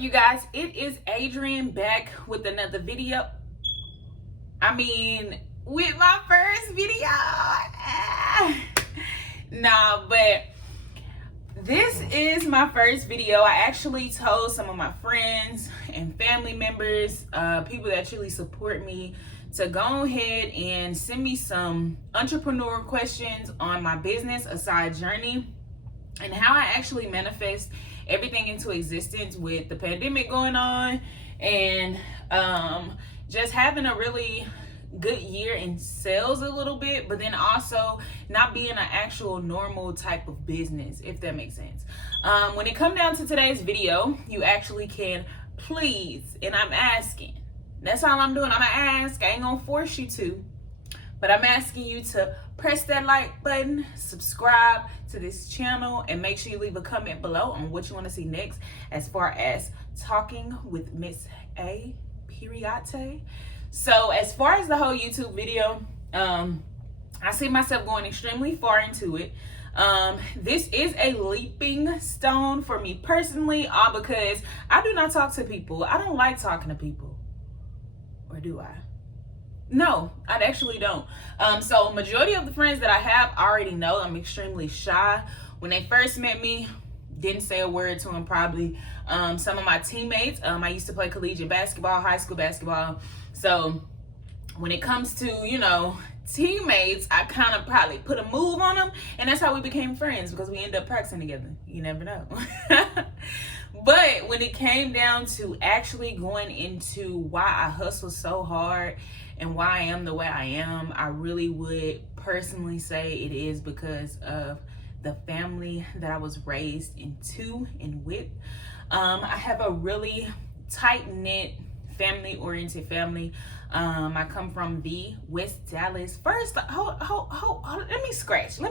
you guys? It is Adrian back with another video. With my first video. Nah, but this is my first video. I actually told some of my friends and family members, people that truly support me, to go ahead and send me some entrepreneur questions on my business Aside Journey and how I actually manifest everything into existence with the pandemic going on and just having a really good year in sales a little bit, but then also not being an actual normal type of business, if that makes sense. When it comes down to today's video, you actually can please, and I'm asking, that's all I'm doing, I'm gonna ask, I ain't gonna force you to, but I'm asking you to press that like button, subscribe to this channel, and make sure you leave a comment below on what you want to see next as far as talking with Miss A. Periate. So as far as the whole YouTube video, I see myself going extremely far into it. This is a leaping stone for me personally, all because I do not talk to people. I don't like talking to people. Or do I? No, I actually don't. So majority of the friends that I have already know I'm extremely shy. When they first met me, didn't say a word to them probably. Some of my teammates, I used to play collegiate basketball, high school basketball. So when it comes to, teammates, I kind of probably put a move on them. And that's how we became friends, because we ended up practicing together. You never know. But when it came down to actually going into why I hustle so hard and why I am the way I am, I really would personally say it is because of the family that I was raised into and with. I have a really tight-knit, family-oriented family. I come from the West Dallas. First, hold, let me scratch this.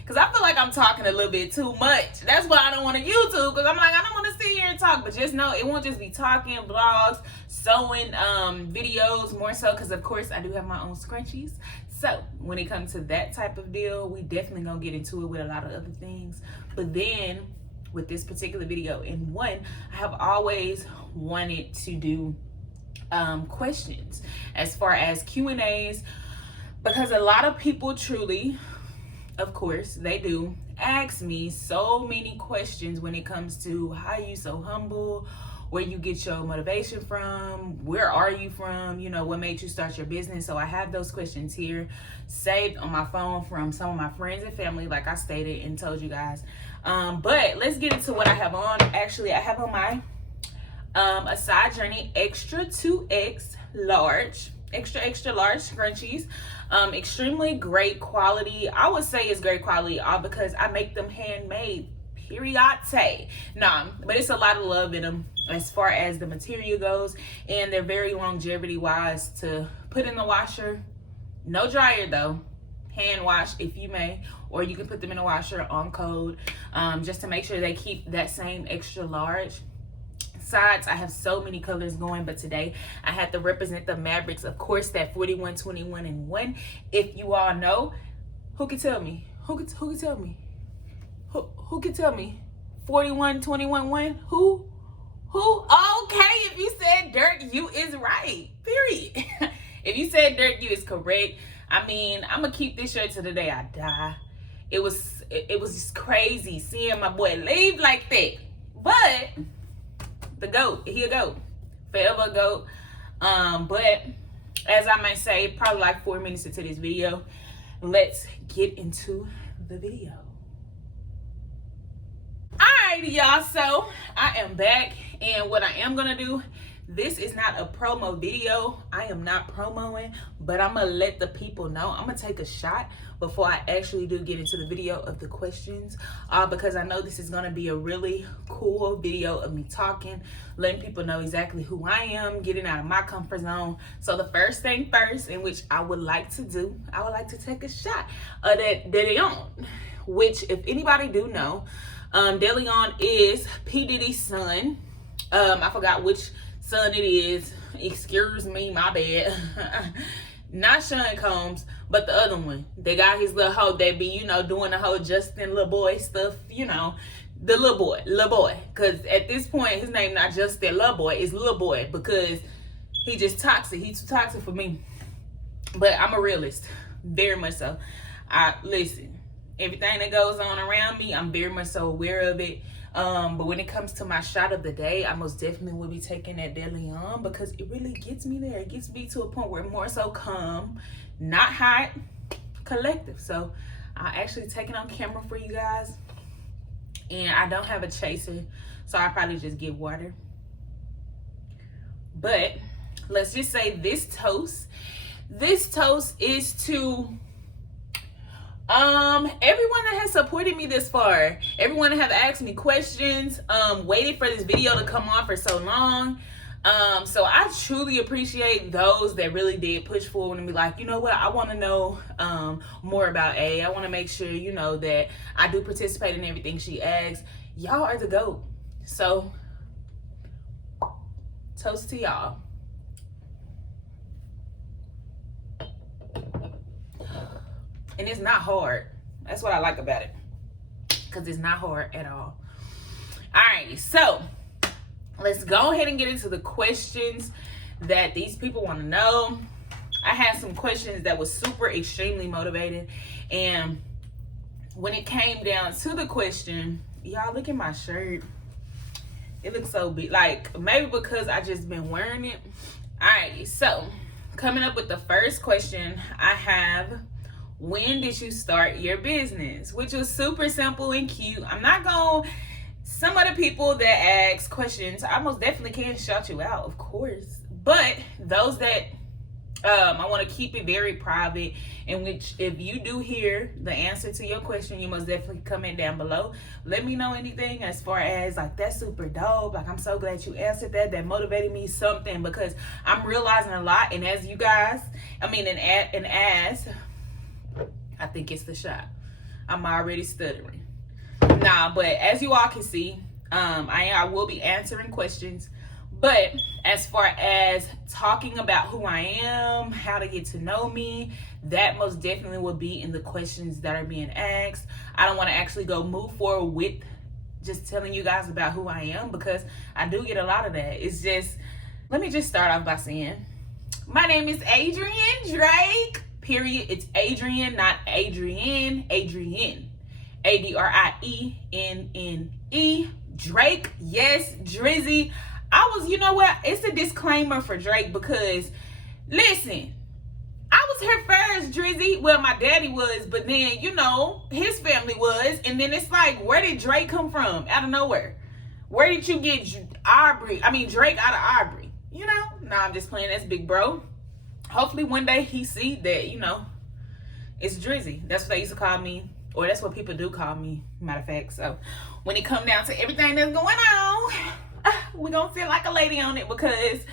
Because I feel like I'm talking a little bit too much. That's why I don't want to YouTube, because I'm like, I don't want to sit here and talk. But just know, it won't just be talking, vlogs, sewing, videos, more so, because of course I do have my own scrunchies. So when it comes to that type of deal, we definitely gonna get into it with a lot of other things. But then with this particular video, in one, I have always wanted to do questions as far as Q&As, because a lot of people truly, of course they do, ask me so many questions when it comes to how you so humble, where you get your motivation from, where are you from, what made you start your business. So I have those questions here saved on my phone from some of my friends and family, like I stated and told you guys. But let's get into what I have on. Actually, I have on my Aside Journey extra 2X large, extra large scrunchies. Extremely great quality. I would say it's great quality, all because I make them handmade. Periate. Nah, but it's a lot of love in them as far as the material goes, and they're very longevity wise to put in the washer. No dryer though. Hand wash if you may, or you can put them in a washer on code, just to make sure they keep that same extra large. Sides, I have so many colors going, but today I had to represent the Mavericks, of course, that 41, 21, and 1. If you all know, who can tell me? Who can tell me? Who can tell me? 41, 21, 1? Who? Okay, if you said Dirk, you is right. Period. If you said Dirk, you is correct. I'm gonna keep this shirt to the day I die. It was just crazy seeing my boy leave like that. But the GOAT, he a GOAT. Forever a GOAT. But as I might say, probably like 4 minutes into this video, let's get into the video. Alrighty, y'all, so I am back, and what I am gonna do, this is not a promo video. I am not promoing, but I'm gonna let the people know. I'm gonna take a shot before I actually do get into the video of the questions, because I know this is gonna be a really cool video of me talking, letting people know exactly who I am, getting out of my comfort zone. So the first thing first, in which I would like to do, I would like to take a shot of that DeLeon, which, if anybody do know, DeLeon is P. Diddy's son. I forgot which son it is. Excuse me, my bad. Not Sean Combs, but the other one. They got his little hoe, they be, doing the whole Justin little boy stuff, the little boy. Because at this point, his name not just that little boy, it's little boy, because he just toxic. He's too toxic for me. But I'm a realist, very much so. Listen, everything that goes on around me, I'm very much so aware of it. But when it comes to my shot of the day, I most definitely will be taking that De Leon, because it really gets me there. It gets me to a point where more so calm, not hot, collective. So I actually take it on camera for you guys. And I don't have a chaser, so I probably just get water. But let's just say this toast is to everyone that has supported me this far, everyone that have asked me questions, waited for this video to come on for so long. So I truly appreciate those that really did push forward and be like, you know what, I want to know more about A. I want to make sure, you know, that I do participate in everything she asks. Y'all are the GOAT. So toast to y'all. And it's not hard. That's what I like about it, because it's not hard at all. All right, so let's go ahead and get into the questions that these people want to know. I had some questions that was super extremely motivated, and when it came down to the question, y'all look at my shirt. It looks so big, like maybe because I just been wearing it. All right, so coming up with the first question, I have, when did you start your business? Which was super simple and cute. I'm not gonna, some of the people that ask questions, I most definitely can shout you out, of course. But those that I want to keep it very private, in which if you do hear the answer to your question, you must definitely comment down below. Let me know anything as far as like, that's super dope, like I'm so glad you answered that motivated me something, because I'm realizing a lot. And as you guys, I think it's the shot. I'm already stuttering. Nah, but as you all can see, I will be answering questions. But as far as talking about who I am, how to get to know me, that most definitely will be in the questions that are being asked. I don't want to actually move forward with just telling you guys about who I am, because I do get a lot of that. It's just, let me just start off by saying, my name is Adrienne Drake. Period. It's Adrienne, not Adrienne. Adrienne. Adrienne. Drake. Yes, Drizzy. You know what? It's a disclaimer for Drake, because, listen, I was here first, Drizzy. Well, my daddy was, but then, you know, his family was. And then it's like, where did Drake come from? Out of nowhere. Where did you get Drake out of Aubrey? You know? Nah, I'm just playing. That's big bro. Hopefully one day he see that, you know, it's Drizzy. That's what they used to call me, or that's what people do call me, matter of fact. So when it come down to everything that's going on, we're gonna feel like a lady on it, because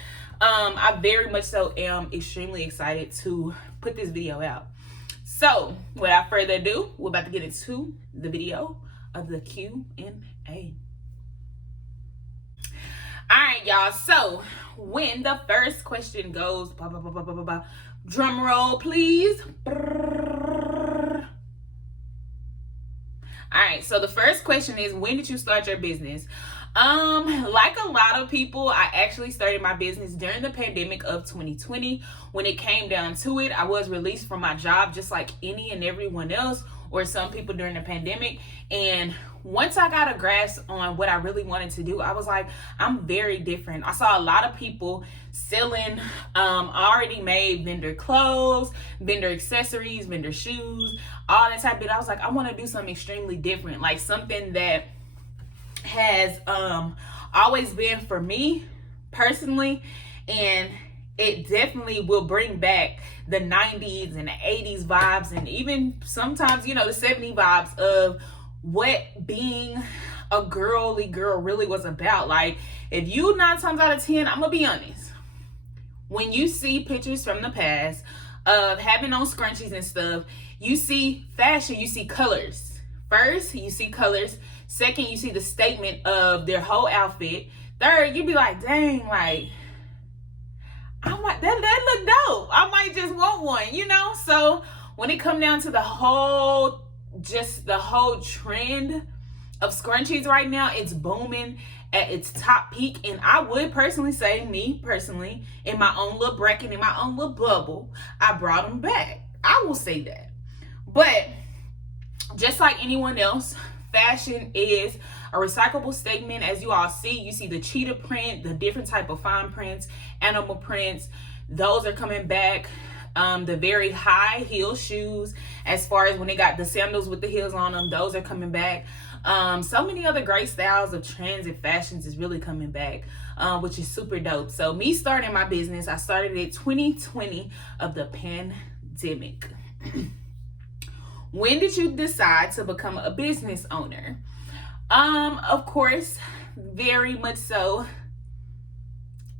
I very much so am extremely excited to put this video out. So without further ado, we're about to get into the video of the Q&A. All right, y'all. So when the first question goes, drum roll, please. All right. So the first question is, when did you start your business? Like a lot of people, I actually started my business during the pandemic of 2020. When it came down to it, I was released from my job just like any and everyone else, or some people during the pandemic. And once I got a grasp on what I really wanted to do, I was like, I'm very different. I saw a lot of people selling already made vendor clothes, vendor accessories, vendor shoes, all that type of thing. I was like, I want to do something extremely different, like something that has always been for me personally, and it definitely will bring back the 90s and the 80s vibes, and even sometimes, you know, the 70s vibes of what being a girly girl really was about. Like, if you 9 times out of 10, I'm gonna be honest, when you see pictures from the past of having on scrunchies and stuff, you see fashion, you see colors. First, you see colors. Second, you see the statement of their whole outfit. Third, you be like, dang, like, that look dope. I might just want one, you know? So when it come down to the whole trend of scrunchies right now. It's booming at its top peak, and I would personally say, me personally, in my own little bracket, in my own little bubble, I brought them back. I will say that. But just like anyone else, fashion is a recyclable statement. As you all see, you see the cheetah print, the different type of fine prints, animal prints, those are coming back. The very high heel shoes, as far as when they got the sandals with the heels on them, those are coming back. So many other great styles of trends and fashions is really coming back, which is super dope. So me starting my business, I started it 2020 of the pandemic. When did you decide to become a business owner? Of course, very much so.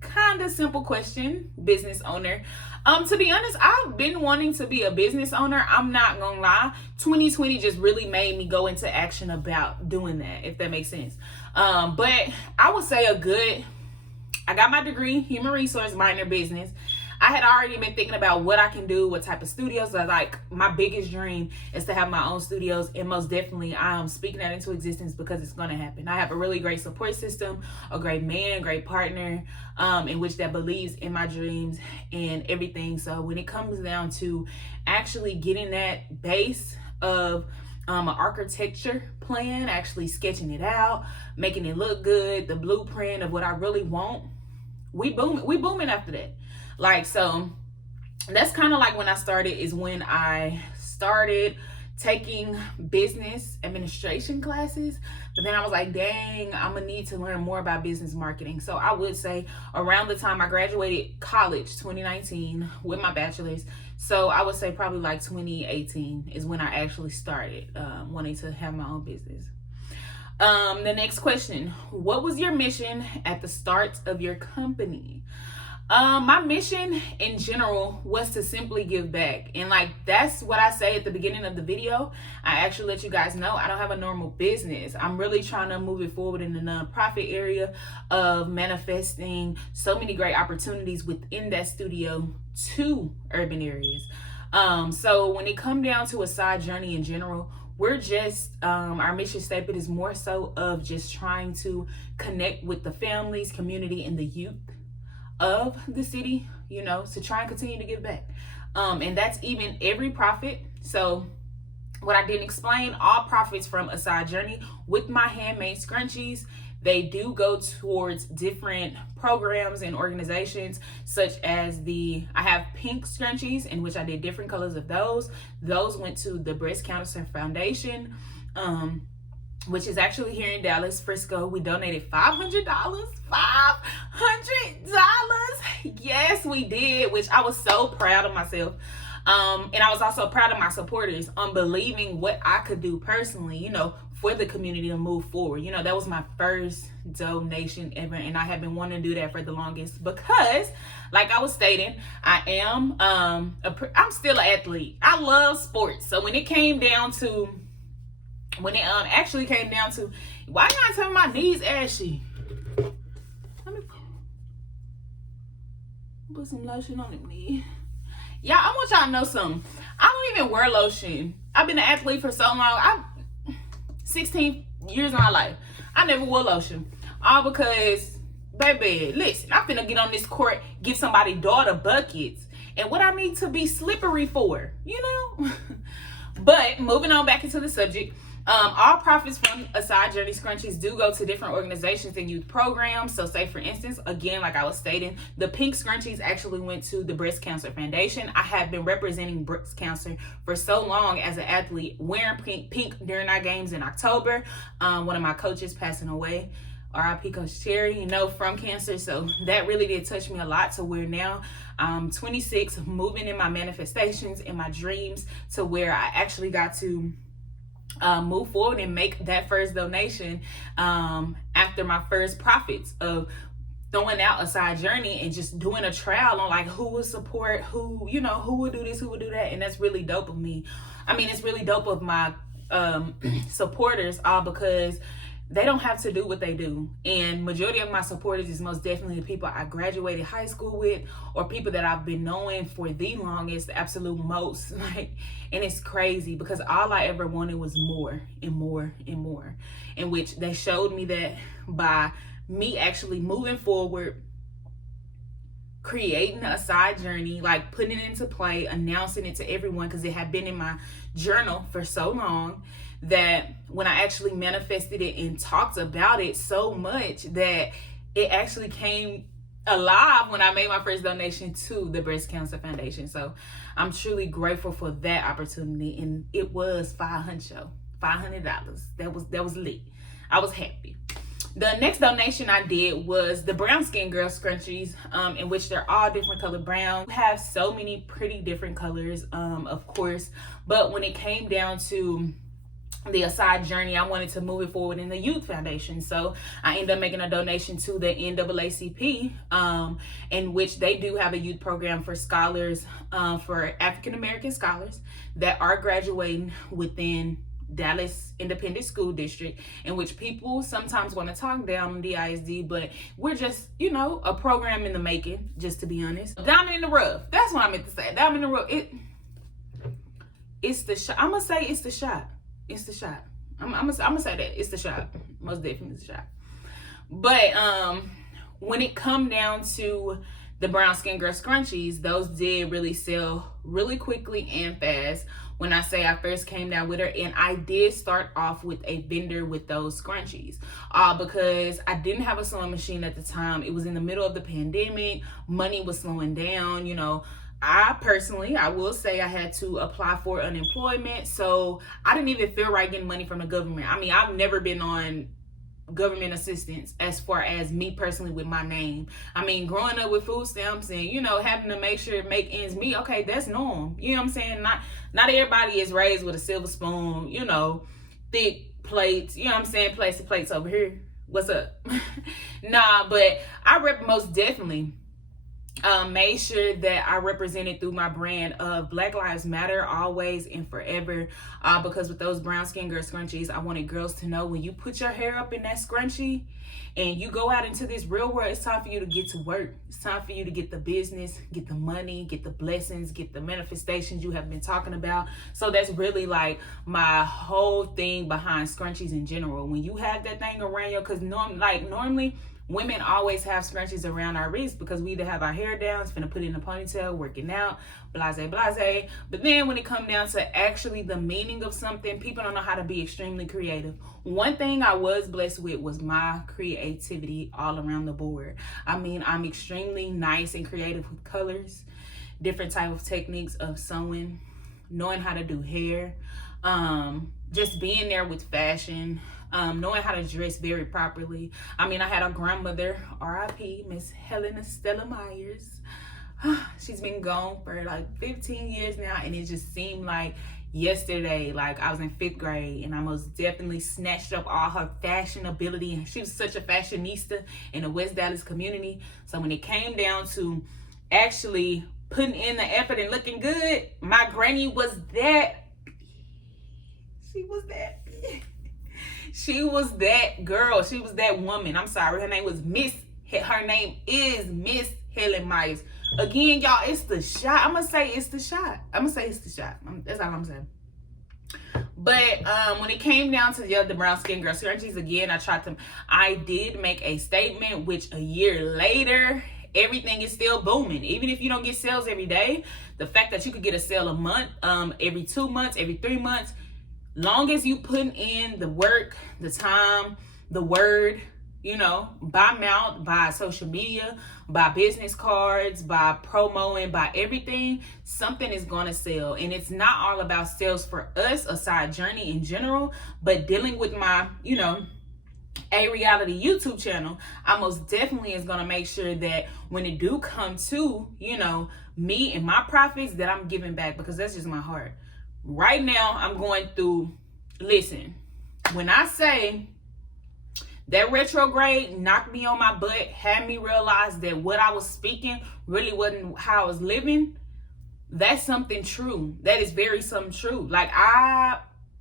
Kind of simple question, business owner. To be honest, I've been wanting to be a business owner. I'm not gonna lie. 2020 just really made me go into action about doing that, if that makes sense. But I would say I got my degree, human resource minor business. I had already been thinking about what I can do, what type of studios. Like, my biggest dream is to have my own studios, and most definitely I am speaking that into existence because it's going to happen. I have a really great support system, a great man, great partner, in which that believes in my dreams and everything. So when it comes down to actually getting that base of an architecture plan, actually sketching it out, making it look good, the blueprint of what I really want, we booming after that. Like, so that's kind of like when I started, is when I started taking business administration classes. But then I was like, dang, I'm gonna need to learn more about business marketing. So I would say around the time I graduated college, 2019, with my bachelor's. So I would say probably like 2018 is when I actually started wanting to have my own business. The next question, what was your mission at the start of your company? My mission in general was to simply give back. And like, that's what I say at the beginning of the video. I actually let you guys know I don't have a normal business. I'm really trying to move it forward in the nonprofit area of manifesting so many great opportunities within that studio to urban areas. So when it comes down to Aside Journey in general, we're just, our mission statement is more so of just trying to connect with the families, community, and the youth of the city, you know, to try and continue to give back. And that's even every profit. So what I didn't explain, all profits from Aside Journey with my handmade scrunchies, they do go towards different programs and organizations, such as I have pink scrunchies, in which I did different colors of those. Those went to the Breast Cancer Foundation, which is actually here in Dallas, Frisco. We donated $500. Yes, we did, which I was so proud of myself. And I was also proud of my supporters on believing what I could do personally, you know, for the community to move forward. You know, that was my first donation ever, and I have been wanting to do that for the longest because, like I was stating, I am I'm still an athlete. I love sports. So when it came down to actually came down to, why not tell me my knees ashy? Let me put some lotion on them knees. Y'all, I want y'all to know something. I don't even wear lotion. I've been an athlete for so long. 16 years of my life, I never wore lotion. All because, baby, listen, I'm finna get on this court, give somebody daughter buckets, and what I need to be slippery for, you know? But moving on back into the subject, all profits from Aside Journey scrunchies do go to different organizations and youth programs. So say, for instance, again, like I was stating, the pink scrunchies actually went to the Breast Cancer Foundation. I have been representing breast cancer for so long as an athlete, wearing pink during our games in October. One of my coaches passing away, RIP Coach Cherry, you know, from cancer. So that really did touch me a lot, to where now I'm 26, moving in my manifestations and my dreams, to where I actually got to move forward and make that first donation after my first profits of throwing out Aside Journey and just doing a trial on like who would support, who, you know, who would do this, who would do that. And that's really dope of me. I mean, it's really dope of my supporters, all because they don't have to do what they do. And majority of my supporters is most definitely the people I graduated high school with, or people that I've been knowing for the longest, the absolute most. Like, and it's crazy because all I ever wanted was more and more and more. In which they showed me that by me actually moving forward, creating a side journey, like putting it into play, announcing it to everyone, because it had been in my journal for so long, that when I actually manifested it and talked about it so much that it actually came alive when I made my first donation to the Breast Cancer Foundation. So I'm truly grateful for that opportunity, and it was $500. That was lit. I was happy. The next donation I did was the Brown Skin Girl scrunchies, in which they're all different color brown. We have so many pretty different colors, of course, but when it came down to the side journey, I wanted to move it forward in the youth foundation. So I ended up making a donation to the NAACP, in which they do have a youth program for scholars, for African American scholars that are graduating within Dallas Independent School District, in which people sometimes want to talk down on DISD, but we're just, a program in the making, just to be honest. Diamond in the rough. That's what I meant to say. Diamond in the rough. It's the shot. I'm gonna say it's the shot. It's the shot. I'm gonna say that it's the shot. Most definitely it's the shot. But when it come down to the Brown Skin Girl scrunchies, those did really sell really quickly and fast. When I say I first came down with her, and I did start off with a vendor with those scrunchies, because I didn't have a sewing machine at the time. It was in the middle of the pandemic. Money was slowing down. I will say I had to apply for unemployment, so I didn't even feel right getting money from the government. I mean, I've never been on government assistance as far as me personally with my name. I mean, growing up with food stamps and having to make ends meet, okay, that's norm. You know what I'm saying? Not everybody is raised with a silver spoon, thick plates, plates over here. What's up? Nah, but I most definitely made sure that I represented through my brand of Black Lives Matter always and forever, because with those Brown Skin Girl scrunchies, I wanted girls to know when you put your hair up in that scrunchie and you go out into this real world, it's time for you to get to work. It's time for you to get the business, get the money, get the blessings, get the manifestations you have been talking about. So that's really like my whole thing behind scrunchies in general. When you have that thing around you, because normally women always have scrunchies around our wrists because we either have our hair down, finna put it in a ponytail, working out, blase. But then when it comes down to actually the meaning of something, people don't know how to be extremely creative. One thing I was blessed with was my creativity all around the board. I mean, I'm extremely nice and creative with colors, different type of techniques of sewing, knowing how to do hair, just being there with fashion, knowing how to dress very properly. I mean, I had a grandmother, R.I.P., Miss Helena Stella Myers. She's been gone for like 15 years now, and it just seemed like yesterday, like I was in 5th grade, and I most definitely snatched up all her fashion ability. And she was such a fashionista in the West Dallas community. So when it came down to actually putting in the effort and looking good, my granny was that. She was that. She was that girl. She was that woman. I'm sorry. Her name is Miss Helen Myers. Again, y'all, it's the shot. I'm going to say it's the shot. That's all I'm saying. But when it came down to the Brown Skin Girl scrunchies, again, I did make a statement, which a year later, everything is still booming. Even if you don't get sales every day, the fact that you could get a sale a month, every 2 months, every 3 months, long as you put in the work, the time, the word, by mouth, by social media, by business cards, by promoing, by everything, something is going to sell. And it's not all about sales for us, a side journey in general, but dealing with my, A Reality YouTube channel, I most definitely is going to make sure that when it do come to, me and my profits, that I'm giving back, because that's just my heart. Right now, I'm going through, listen, when I say that retrograde knocked me on my butt, had me realize that what I was speaking really wasn't how I was living, that's something true. That is very something true. Like,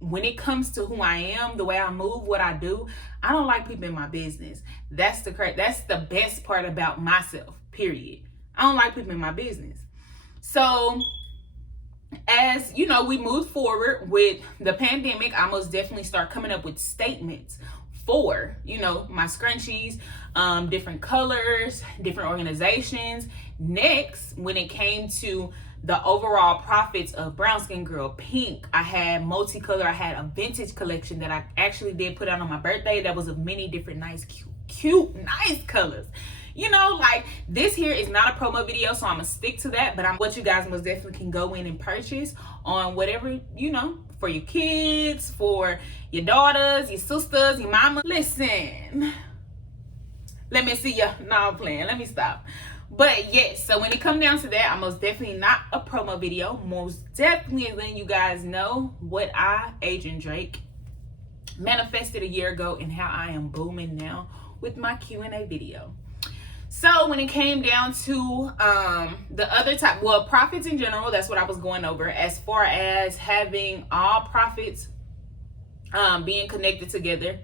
when it comes to who I am, the way I move, what I do, I don't like people in my business. That's the best part about myself, period. I don't like people in my business. So as you know, we moved forward with the pandemic, I most definitely start coming up with statements for, you know, my scrunchies, different colors, different organizations. Next, when it came to the overall profits of Brown Skin Girl Pink, I had multicolor. I had a vintage collection that I actually did put out on my birthday that was of many different nice, cute, nice colors. You know, like, this here is not a promo video, so I'm gonna stick to that, but what you guys most definitely can go in and purchase on whatever, you know, for your kids, for your daughters, your sisters, your mama. Listen, let me see ya. No, I'm playing. Let me stop. But yes, so when it comes down to that, I'm most definitely not a promo video. Most definitely letting you guys know what I, Adrian Drake, manifested a year ago and how I am booming now with my Q&A video. So when it came down to the other type, well, profits in general, that's what I was going over. As far as having all profits being connected together,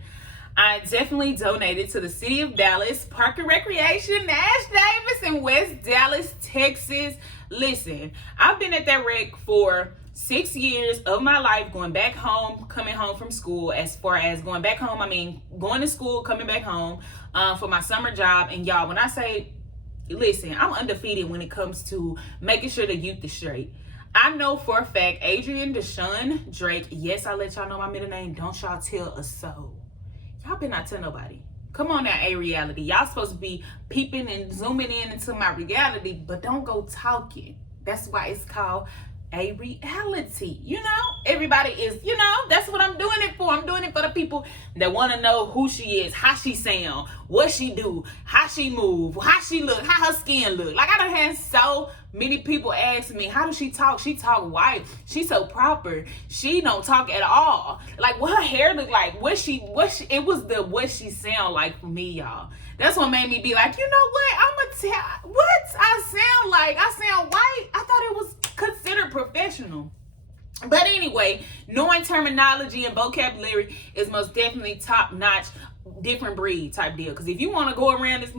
I definitely donated to the city of Dallas, Park and Recreation, Nash Davis in West Dallas, Texas. Listen, I've been at that rec for 6 years of my life, going back home, coming home from school. As far as going back home, I mean going to school, coming back home for my summer job. And y'all, when I say, listen, I'm undefeated when it comes to making sure the youth is straight. I know for a fact, Adrian Deshaun Drake, yes, I let y'all know my middle name, don't y'all tell a soul. Y'all better not tell nobody. Come on now, A Reality. Y'all supposed to be peeping and zooming in into my reality, but don't go talking. That's why it's called A Reality. You know, everybody is, you know, that's what I'm doing it for. I'm doing it for the people that want to know who she is, how she sound, what she do, how she move, how she look, how her skin look. Like, I done had so many people ask me, how does she talk? She talk white. She's so proper. She don't talk at all. Like, what her hair look like? What she sound like for me, y'all. That's what made me be like, you know what? I'ma tell what I sound like. I sound white. I thought it was considered professional. But anyway, knowing terminology and vocabulary is most definitely top notch, different breed type deal. Because if you want to go around this,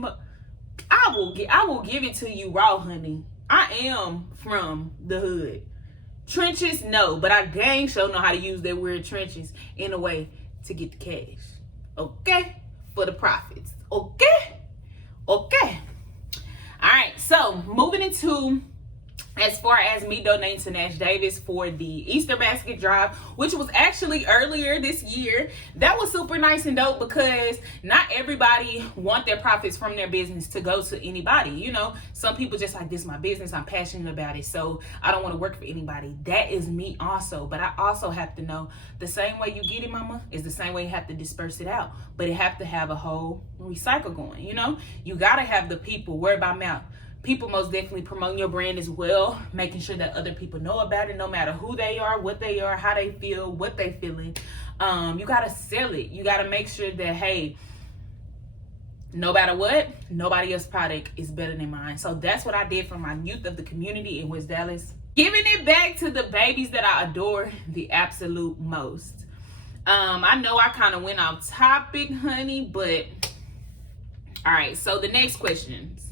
I will give it to you raw, honey. I am from the hood. Trenches, no, but I dang sure know how to use that word trenches in a way to get the cash. Okay? For the profits. Okay? Okay. All right, so moving into, as far as me donating to Nash Davis for the Easter basket drive, which was actually earlier this year. That was super nice and dope because not everybody want their profits from their business to go to anybody. You know, some people just like, this is my business, I'm passionate about it, so I don't want to work for anybody. That is me also, but I also have to know the same way you get it, mama, is the same way you have to disperse it out. But it have to have a whole recycle going, you know? You gotta have the people, word by mouth. People most definitely promoting your brand as well, making sure that other people know about it, no matter who they are, what they are, how they feel, what they feeling. You gotta sell it. You gotta make sure that, hey, no matter what, nobody else's product is better than mine. So that's what I did for my youth of the community in West Dallas. Giving it back to the babies that I adore the absolute most. I know I kind of went off topic, honey, but all right, so the next questions.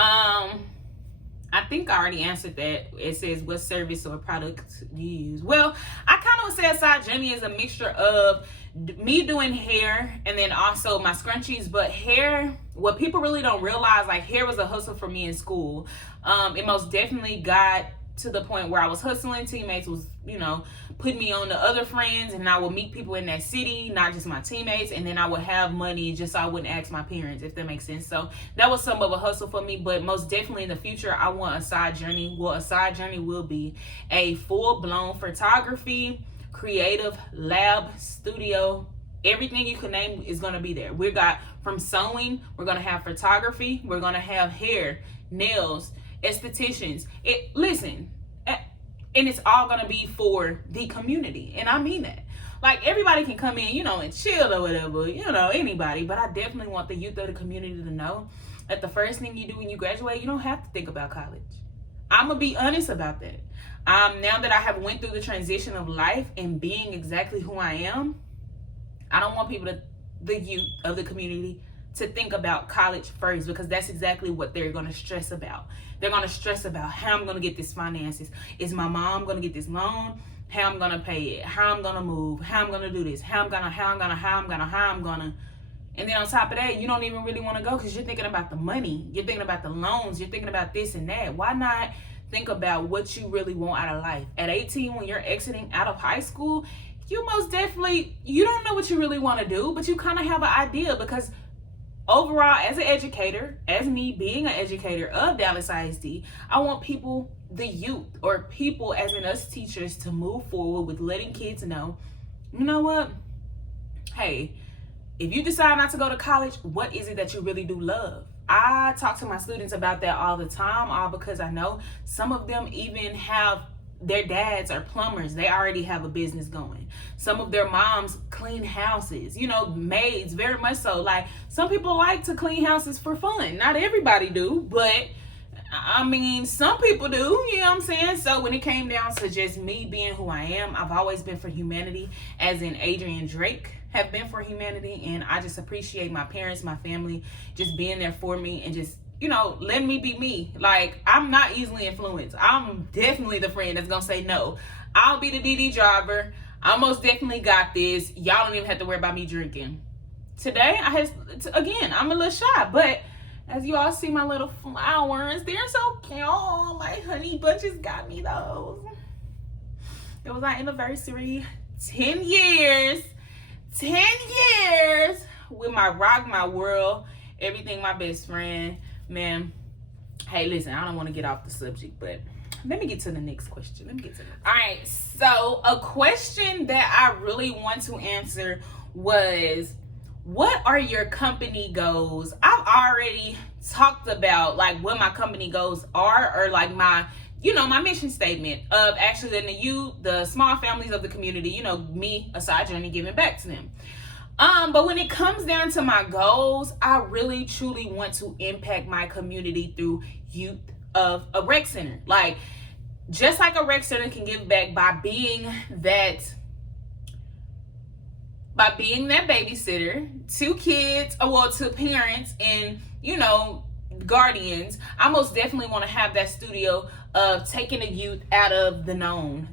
I think I already answered that. It says, what service or product do you use? Well, I kind of say Aside Journey is a mixture of me doing hair and then also my scrunchies. But hair, what people really don't realize, like, hair was a hustle for me in school. It most definitely got to the point where I was hustling. Teammates was, you know, putting me on to other friends, and I would meet people in that city, not just my teammates, and then I would have money just so I wouldn't ask my parents, if that makes sense. So that was some of a hustle for me, but most definitely in the future, I want Aside Journey. Well, Aside Journey will be a full-blown photography, creative lab, studio, everything you can name is going to be there. We got from sewing, we're going to have photography, we're going to have hair, nails, estheticians. Listen, and it's all gonna be for the community, and I mean that. Like, everybody can come in, you know, and chill or whatever, you know, anybody, but I definitely want the youth of the community to know that the first thing you do when you graduate, you don't have to think about college. I'm gonna be honest about that. Now that I have went through the transition of life and being exactly who I am, I don't want people the youth of the community to think about college first, because that's exactly what they're going to stress about. They're going to stress about how I'm going to get this finances. Is my mom going to get this loan? How I'm going to pay it? How I'm going to move? How I'm going to do this? How I'm going to. And then on top of that, you don't even really want to go because you're thinking about the money. You're thinking about the loans. You're thinking about this and that. Why not think about what you really want out of life? At 18, when you're exiting out of high school, you most definitely, you don't know what you really want to do, but you kind of have an idea, because overall, as an educator, as me being an educator of Dallas ISD, I want people, the youth, or people as in us teachers, to move forward with letting kids know, you know what? Hey, if you decide not to go to college, what is it that you really do love? I talk to my students about that all the time, all because I know some of them even have their dads are plumbers. They already have a business going. Some of their moms clean houses, maids, very much so. Like, some people like to clean houses for fun. Not everybody do, but I mean, some people do, you know what I'm saying? So when it came down to just me being who I am, I've always been for humanity, as in Adrian Drake have been for humanity. And I just appreciate my parents, my family, just being there for me and just, let me be me. Like, I'm not easily influenced. I'm definitely the friend that's gonna say no. I'll be the DD driver. I most definitely got this. Y'all don't even have to worry about me drinking. Today, I'm a little shy, but as you all see my little flowers, they're so cute. My honey bunches got me those. It was our anniversary. 10 years. 10 years with my rock, my world, everything, my best friend. Man, hey, listen, I don't want to get off the subject, but let me get to the next question. All right, so a question that I really want to answer was, what are your company goals? I've already talked about like what my company goals are, or like my mission statement of actually letting the small families of the community, me, a side journey, giving back to them. But when it comes down to my goals, I really truly want to impact my community through youth of a rec center. Like, just like a rec center can give back by being that babysitter to kids, or to parents and, guardians, I most definitely want to have that studio of taking the youth out of the known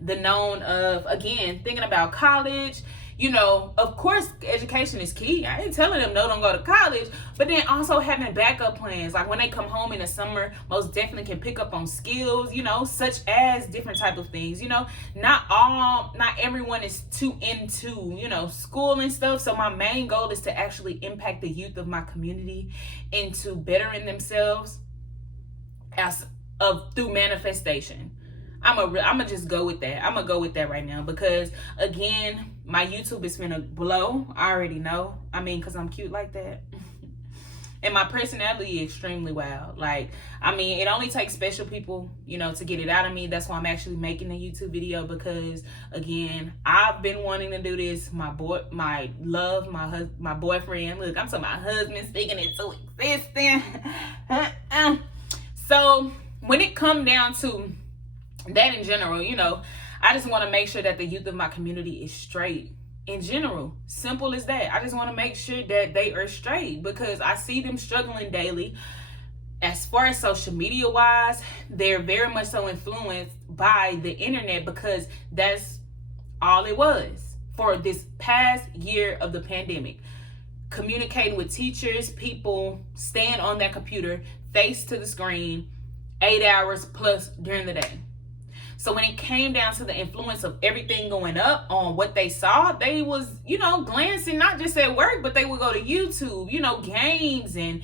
of, again, thinking about college. Of course, education is key. I ain't telling them no, don't go to college, but then also having backup plans. Like, when they come home in the summer, most definitely can pick up on skills, such as different type of things. Not everyone is too into, school and stuff. So my main goal is to actually impact the youth of my community into bettering themselves through manifestation. I'm gonna just go with that. I'm gonna go with that right now, because again, my YouTube is finna blow. I already know. I mean, because I'm cute like that. And my personality is extremely wild. Like, I mean, it only takes special people, to get it out of me. That's why I'm actually making a YouTube video, because again, I've been wanting to do this. My boyfriend. Look, I'm talking about husband, speaking into existence. So when it comes down to that in general, I just want to make sure that the youth of my community is straight in general. Simple as that. I just want to make sure that they are straight, because I see them struggling daily. As far as social media wise, they're very much so influenced by the internet, because that's all it was for this past year of the pandemic. Communicating with teachers, people staying on their computer, face to the screen, 8 hours plus during the day. So when it came down to the influence of everything going up on what they saw, they was, glancing not just at work, but they would go to YouTube, games and,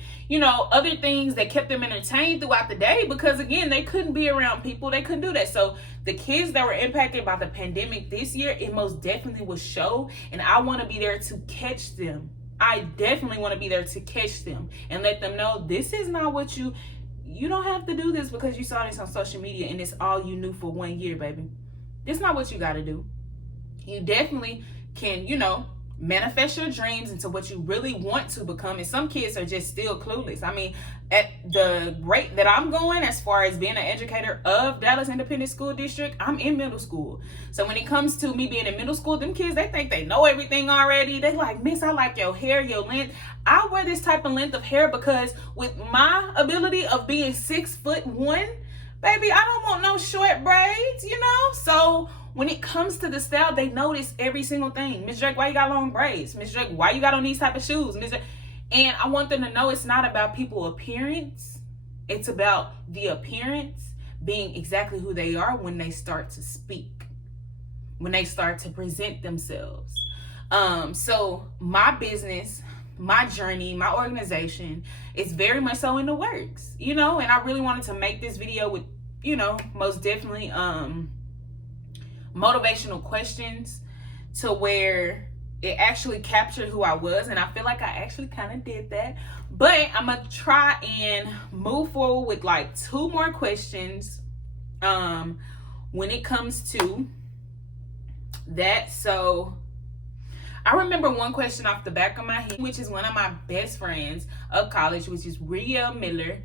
other things that kept them entertained throughout the day, because again, they couldn't be around people. They couldn't do that. So the kids that were impacted by the pandemic this year, it most definitely was show. And I want to be there to catch them. I definitely want to be there to catch them and let them know this is not what you don't have to do this because you saw this on social media and it's all you knew for 1 year, baby. It's not what you got to do. You definitely can, manifest your dreams into what you really want to become. And some kids are just still clueless. I mean, at the rate that I'm going, as far as being an educator of Dallas Independent School District, I'm in middle school. So when it comes to me being in middle school, them kids, they think they know everything already. They like, Miss, I like your hair, your length. I wear this type of length of hair because with my ability of being 6'1", baby, I don't want no short braids, you know? So when it comes to the style, they notice every single thing. Miss Drake, why you got long braids? Miss Drake, why you got on these type of shoes? Miss Drake. And I want them to know it's not about people's appearance. It's about the appearance being exactly who they are when they start to speak, when they start to present themselves. So my business, my journey, my organization is very much so in the works, you know, and I really wanted to make this video with, you know, most definitely motivational questions to where it actually captured who I was, and I feel like I actually kind of did that. But I'm gonna try and move forward with like 2 more questions when it comes to that. So I remember one question off the back of my head, which is one of my best friends of college, which is Riel Miller.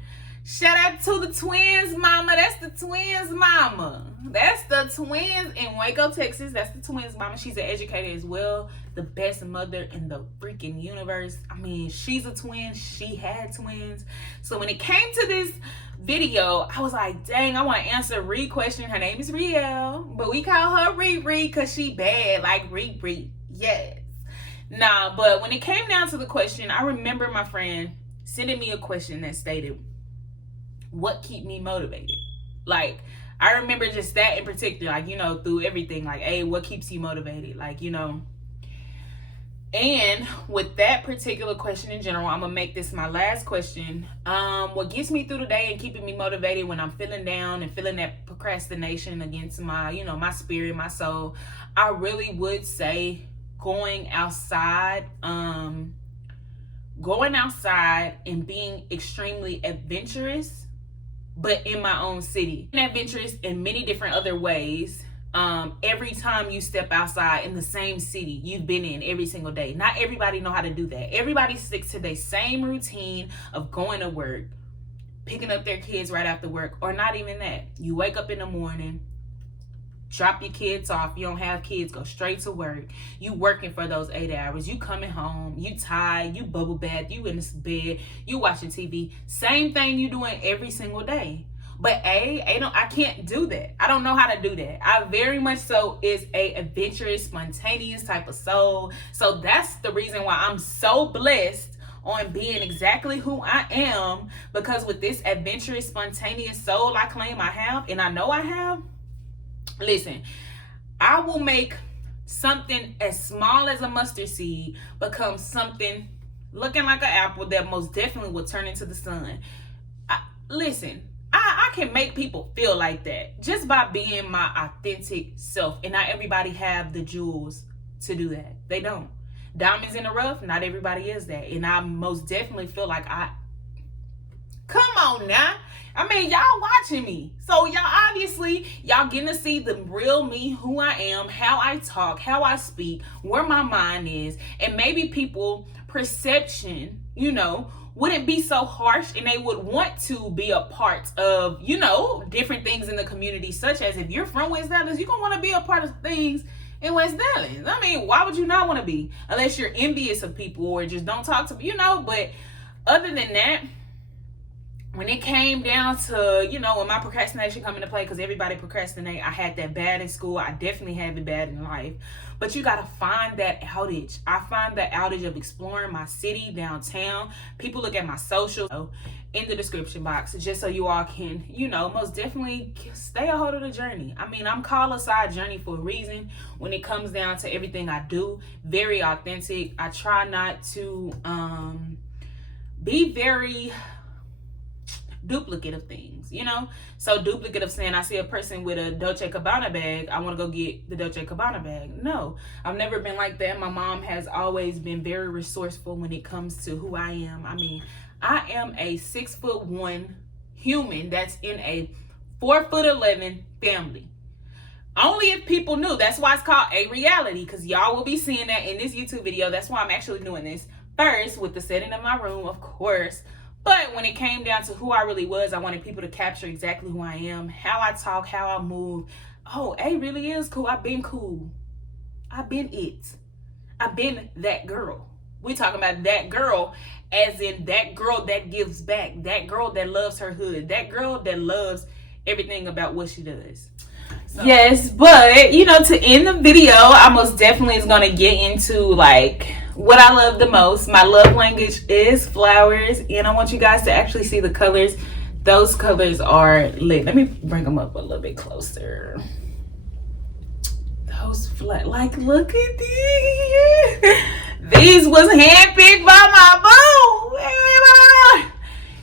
Shout out to the twins mama. That's the twins mama. That's the twins in Waco, Texas. That's the twins mama. She's an educator as well. The best mother in the freaking universe. I mean, she's a twin. She had twins. So when it came to this video, I was like, dang, I want to answer Ree question. Her name is Riel, but we call her Riri because she bad, like Riri. Yes. Nah, but when it came down to the question, I remember my friend sending me a question that stated, what keep me motivated? Like, I remember just that in particular, like, you know, through everything, like, hey, what keeps you motivated? Like, you know, and with that particular question in general, I'm gonna make this my last question. What gets me through the day and keeping me motivated when I'm feeling down and feeling that procrastination against my, you know, my spirit, my soul, I really would say going outside and being extremely adventurous, but in my own city. And adventurous in many different other ways. Every time you step outside in the same city you've been in every single day. Not everybody know how to do that. Everybody sticks to their same routine of going to work, picking up their kids right after work, or not even that. You wake up in the morning, drop your kids off. You don't have kids, go straight to work. You working for those 8 hours. You coming home, you tired, you bubble bath, you in this bed, you watching TV. Same thing you doing every single day. But I can't do that. I don't know how to do that. I very much so is a adventurous, spontaneous type of soul. So that's the reason why I'm so blessed on being exactly who I am, because with this adventurous, spontaneous soul I claim I have, and I know I have, listen, I will make something as small as a mustard seed become something looking like an apple that most definitely will turn into the sun. I can make people feel like that just by being my authentic self. And not everybody have the jewels to do that. They don't. Diamonds in the rough, not everybody is that. And I most definitely feel like come on now. I mean, y'all watching me. So y'all obviously, y'all getting to see the real me, who I am, how I talk, how I speak, where my mind is. And maybe people perception, you know, wouldn't be so harsh, and they would want to be a part of, you know, different things in the community, such as if you're from West Dallas, you're going to want to be a part of things in West Dallas. I mean, why would you not want to be? Unless you're envious of people or just don't talk to, you know, but other than that, when it came down to, you know, when my procrastination come into play, because everybody procrastinate, I had that bad in school. I definitely had it bad in life. But you got to find that outage. I find that outage of exploring my city, downtown. People look at my social in the description box, just so you all can, you know, most definitely stay a hold of the journey. I mean, I'm called a side journey for a reason. When it comes down to everything I do, very authentic. I try not to be very duplicate of things, you know. So duplicate of saying I see a person with a Dolce & Gabbana bag, I want to go get the Dolce & Gabbana bag. No, I've never been like that. My mom has always been very resourceful when it comes to who I am. I mean, I am a 6'1" human that's in a 4'11" family. Only if people knew. That's why it's called A Reality, because y'all will be seeing that in this YouTube video. That's why I'm actually doing this first with the setting of my room, of course. But when it came down to who I really was, I wanted people to capture exactly who I am, how I talk, how I move. Oh, A really is cool. I've been cool. I've been it. I've been that girl. We're talking about that girl as in that girl that gives back, that girl that loves her hood, that girl that loves everything about what she does. So. Yes, but you know, to end the video, I most definitely is going to get into like what I love the most. My love language is flowers, and I want you guys to actually see the colors. Those colors are lit. Let me bring them up a little bit closer. Those like, look at these. These was handpicked by my boo.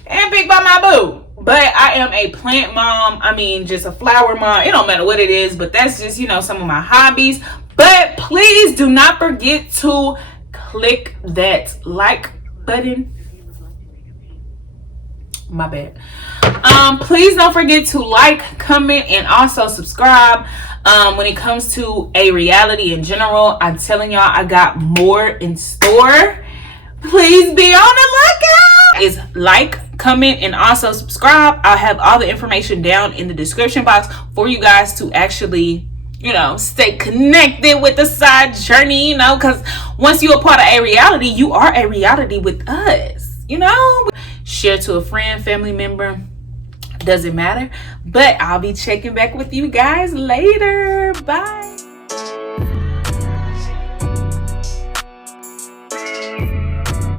Handpicked by my boo. But I am a plant mom. I mean, just a flower mom. It don't matter what it is, but that's just, you know, some of my hobbies. But please do not forget to click that like button. My bad. Please don't forget to like, comment, and also subscribe. When it comes to A Reality in general, I'm telling y'all, I got more in store. Please be on the lookout. Is like, comment, and also subscribe. I'll have all the information down in the description box for you guys to actually, you know, stay connected with the side journey, you know, because once you're a part of A Reality, you are A Reality with us, you know. Share to a friend, family member, doesn't matter. But I'll be checking back with you guys later. Bye.